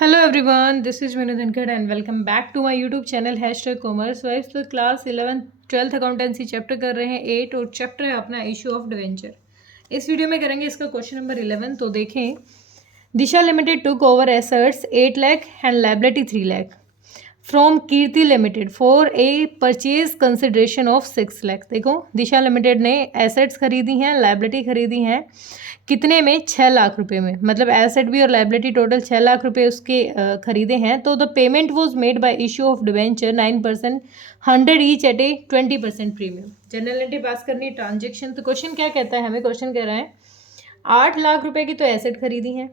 Hello everyone, this is Vinod Dhankar and welcome back to my YouTube channel #commerce। Wife तो class 11th 12th accountancy chapter कर रहे हैं 8 और chapter है अपना इशू ऑफ डिवेंचर। इस वीडियो में करेंगे इसका क्वेश्चन नंबर 11। तो देखें, Disha limited took over assets 8 lakh and liability 3 lakh from Kirti limited for a purchase consideration of 6 lakh. देखो, दिशा लिमिटेड ने एसेट्स खरीदी हैं, लायबिलिटी खरीदी हैं, कितने में? 6 लाख रुपए में। मतलब एसेट भी और लायबिलिटी टोटल 6 लाख रुपए उसके खरीदे हैं। तो the payment was made by issue of debenture 9% 100 each eight A 20% premium. General entry पास करनी ट्रांजेक्शन। तो क्वेश्चन क्या कहता है? हमें क्वेश्चन कह रहा है 8 लाख रुपए की तो एसेट खरीदी है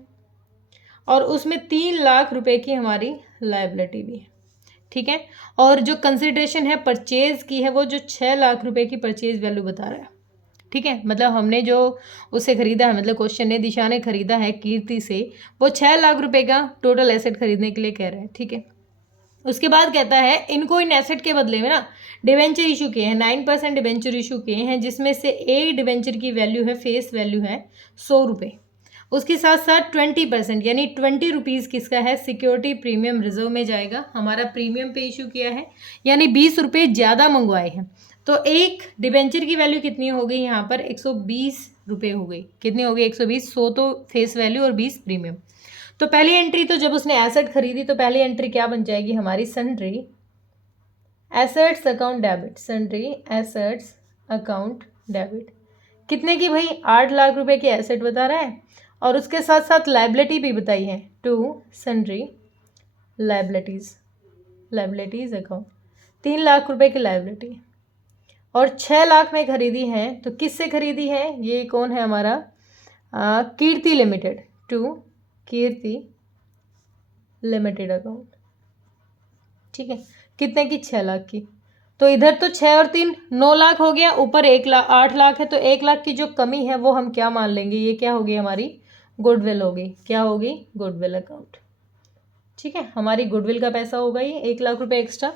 और उसमें 3 लाख रुपए की हमारी लायबिलिटी भी है, ठीक है। और जो कंसिडरेशन है परचेज की है वो जो 6 लाख रुपए की परचेज वैल्यू बता रहा है, ठीक है। मतलब हमने जो उससे खरीदा है, मतलब क्वेश्चन ने दिशा ने खरीदा है कीर्ति से, वो 6 लाख रुपए का टोटल एसेट खरीदने के लिए कह रहा है, ठीक है। उसके बाद कहता है इनको इन एसेट के बदले में ना डिवेंचर इशू किए हैं, 9% डिवेंचर इशू किए हैं, जिसमें से एक डिवेंचर की वैल्यू है, फेस वैल्यू है 100 रुपये। उसके साथ साथ 20% यानी 20 रुपीज़ किसका है? सिक्योरिटी प्रीमियम रिजर्व में जाएगा। हमारा प्रीमियम पे इशू किया है यानी 20 रुपये ज़्यादा मंगवाए हैं। तो एक डिवेंचर की वैल्यू कितनी हो गई यहाँ पर? 120 रुपये हो गई। कितनी हो गई? 120। 100 तो फेस वैल्यू और 20 प्रीमियम। तो पहली एंट्री तो जब उसने एसेट खरीदी तो पहली एंट्री क्या बन जाएगी हमारी? Sundry assets account debit. Sundry assets account debit कितने की भाई? 8 लाख रुपए की एसेट बता रहा है और उसके साथ साथ लायबिलिटी भी बताई है, to sundry liabilities account 3 lakh रुपए की लायबिलिटी और 6 लाख में खरीदी है। तो किससे खरीदी है? ये कौन है हमारा? Kirti limited, to Kirti limited account, ठीक है। कितने की? 6 लाख की। तो इधर तो 6 और 3 9 लाख हो गया, ऊपर 1 लाख 8 लाख है। तो 1 लाख की जो कमी है वो हम क्या मान लेंगे? ये क्या होगी हमारी? गुडविल होगी। क्या होगी? गुडविल अकाउंट, ठीक है। हमारी गुडविल का पैसा होगा ये 1 लाख रुपए एक्स्ट्रा।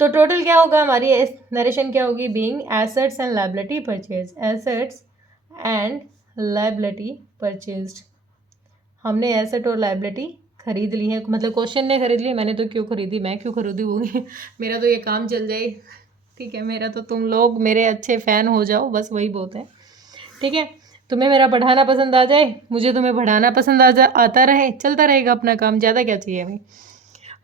तो टोटल क्या होगा हमारी नरेशन? क्या होगी? Being assets and liability purchase. Assets and liability purchased. हमने एसेट और लायबिलिटी खरीद ली है, मतलब क्वेश्चन ने खरीद ली, मैंने तो क्यों खरीदी? मैं क्यों खरीदी होगी? मेरा तो ये काम चल जाए, ठीक है। मेरा तो तुम लोग मेरे अच्छे फ़ैन हो जाओ, बस वही बहुत है, ठीक है। तुम्हें मेरा पढ़ाना पसंद आ जाए, मुझे तुम्हें पढ़ाना पसंद आता रहे, चलता रहेगा अपना काम, ज़्यादा क्या चाहिए हमें।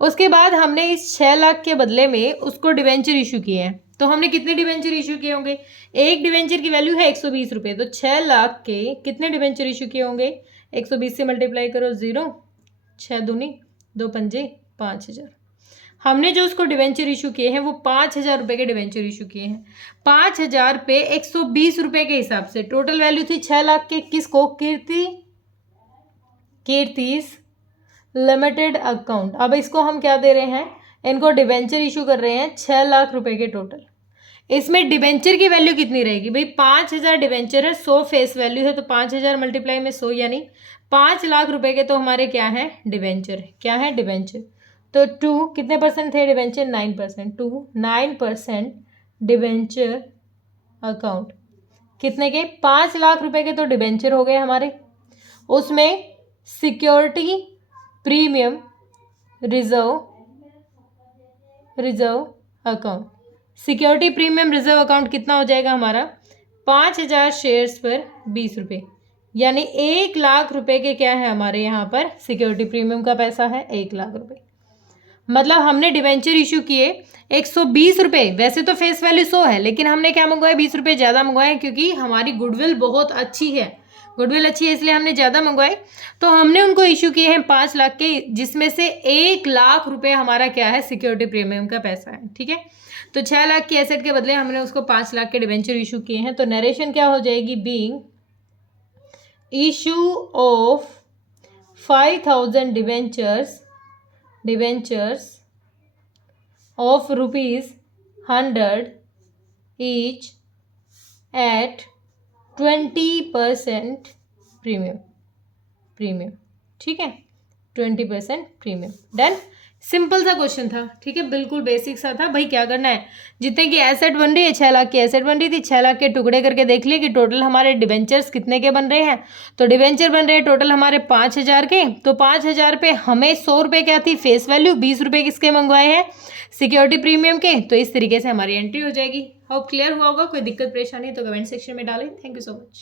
उसके बाद हमने इस 6 लाख के बदले में उसको डिवेंचर इशू किए हैं। तो हमने कितने डिवेंचर इशू किए होंगे? एक डिवेंचर की वैल्यू है 120 रुपये, तो 6 लाख के कितने डिवेंचर इशू किए होंगे? 120 से मल्टीप्लाई करो, 0, 6 दूनी 2 पंजे 5000। हमने जो उसको डिवेंचर इशू किए हैं वो 5000 रुपये के डिवेंचर इशू किए हैं। 5000 पे 120 रुपये के हिसाब से टोटल वैल्यू थी 6 लाख के। किसको? कीर्तिस लिमिटेड अकाउंट। अब इसको हम क्या दे रहे हैं? इनको डिवेंचर इशू कर रहे हैं 6 लाख रुपए के टोटल। इसमें डिवेंचर की वैल्यू कितनी रहेगी भाई? 5000 डिवेंचर है, 100 फेस वैल्यू है, तो 5000 मल्टीप्लाई में 100 यानी 5 लाख रुपए के तो हमारे क्या है? डिवेंचर। क्या है? डिवेंचर। तो 2 कितने परसेंट थे डिवेंचर? 9%। 2 9% डिवेंचर अकाउंट कितने के? 5 लाख रुपए के तो डिवेंचर हो गए हमारे। उसमें security premium reserve account, security premium reserve account कितना हो जाएगा हमारा? 5000 शेयर्स पर 20 रुपये, यानी 1 लाख रुपए के क्या है हमारे यहाँ पर? सिक्योरिटी प्रीमियम का पैसा है 1 लाख रुपए। मतलब हमने डिवेंचर इशू किए 120 रुपये, वैसे तो फेस वैल्यू 100 है, लेकिन हमने क्या मंगवाया? 20 रुपये ज़्यादा मंगवाए, क्योंकि हमारी गुडविल बहुत अच्छी है। गुडविल अच्छी है इसलिए हमने ज़्यादा मंगवाए। तो हमने उनको इशू किए हैं 5 लाख के, जिसमें से 1 लाख रुपए हमारा क्या है? सिक्योरिटी प्रीमियम का पैसा है, ठीक है। तो 6 लाख की एसेट के बदले हमने उसको 5 लाख के डिवेंचर इशू किए हैं। तो नरेशन क्या हो जाएगी? Being issue of 5000 debentures of ₹100 each eight 20% premium, ठीक है। 20% प्रीमियम। डन। सिंपल सा क्वेश्चन था, ठीक है, बिल्कुल बेसिक सा था। भाई क्या करना है, जितने की एसेट बन रही है, 6 लाख की एसेट बन रही थी, 6 लाख के टुकड़े करके देख लिए कि टोटल हमारे डिबेंचर्स कितने के बन रहे हैं। तो डिबेंचर बन रहे हैं टोटल हमारे 5,000 के। तो 5,000 पे हमें 100 रुपये क्या थी फेस वैल्यू, 20 रुपये किसके मंगवाए हैं, सिक्योरिटी प्रीमियम के। तो इस तरीके से हमारी एंट्री हो जाएगी। होप क्लियर हुआ होगा। कोई दिक्कत परेशानी तो कमेंट सेक्शन में डालें। Thank you so much.